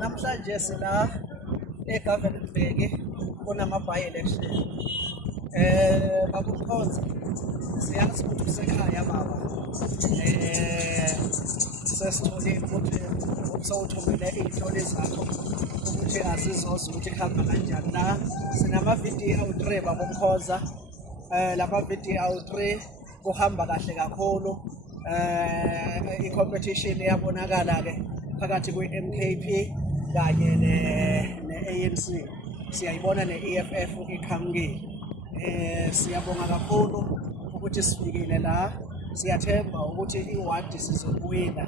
Namhlanje sila eGovernment kunama by-election. Bakukhonza siyazi ukuthi usekhaya baba. Sesithole ukuthi usawuthumele iy'nhloli zakho ukuthi asizoza ukuthi kuhamba kanjani la. Sinama-video awu-3 bakukhonza. Lama-video awu-3 kuhamba kahle kakhulu. I-competition iyabonakala-ke phakathi kwe-MKP kanye ne-ANC. Siyayibona ne-EFF iqhamukile. Siyabonga kakhulu ukuthi sifikile la. Siyathemba ukuthi iwadi sizokuwina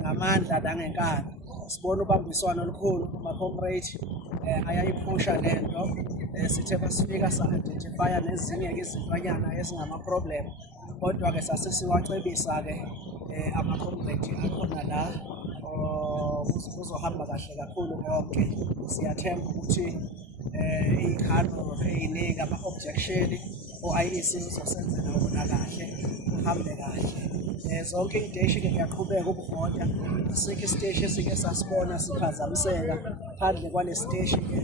ngamandla nangenkani. Sibona ubambiswano olukhulu kuma-comrade ayayiphusha lento. Sithe masifika sa-identifya nezinye-ke izintwanyana ezingama-problem. Kodwa-ke sasesiwacebisa-ke ama-comrade akhona la kuzohamba kahle kakhulu konke. Siyathemba ukuthi iy'khalo ey'ningi ama-objection o-IEC uzosenzela wona kahle kuhambe kahle. Zonke iy'teshi-ke kuyaqhubeka ukuvota. Asikho isiteshi esike sasibona siphazamiseka phandle kwale siteshi-ke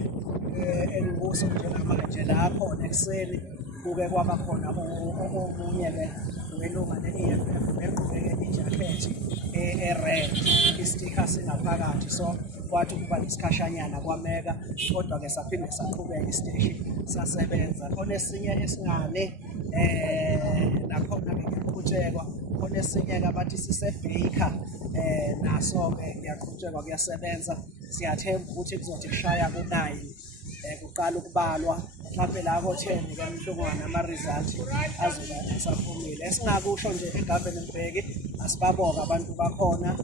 elikuso njengamanje la khona ekuseni kuke kwaba khona omunye-ke welunga le-EFF egqoke ijakhethi e-red, istikha singaphakathi. So kwathi ukuba nesikhashanyana kwameka, kodwa-ke saphinde saqhubeka isiteshi sasebenza. Khona esinye esingane nakhona-ke kuyaqhutshekwa. Khona esinye-ke abathi sise-Baker naso-ke kuyaqhutshekwa kuyasebenza. Siyathemba ukuthi kuzothi kushaya ku-9 kuqala ukubalwa mhlawumbe la ko-10-ke mhlungwana ama-result azoba esaphumile. Esingakusho nje eGovernment asibabonga abantu bakhona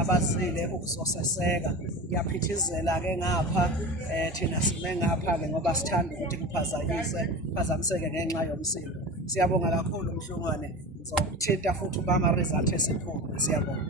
abazile ukuzoseseka. Kuyaphithizela-ke ngapha thina sime ngapha-ke ngoba sithanda ukuthi kuphazamiseke ngenxa yomsindo. Siyabonga kakhulu mhlungwane, ngizokuthinta futhi uma ama-result esephuma. Siyabonga.